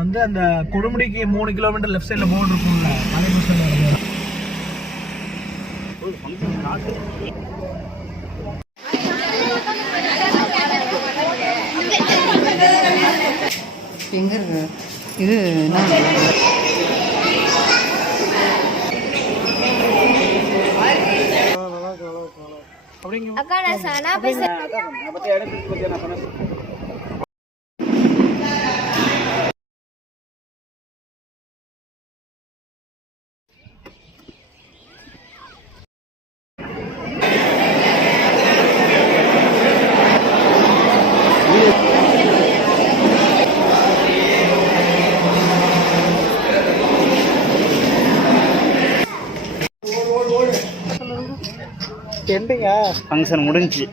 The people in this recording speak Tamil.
வந்து அந்த கொடுமுடிக்கு 3 கிலோமீட்டர் லெஃப்ட் சைடில் போர்டு இருக்கும்ல, அதே பஸ் ஸ்டாண்ட். எங்க இருக்கு இது? அக்கா நான் சனா பேசுறேன். ஃபங்க்ஷன் முடிஞ்சு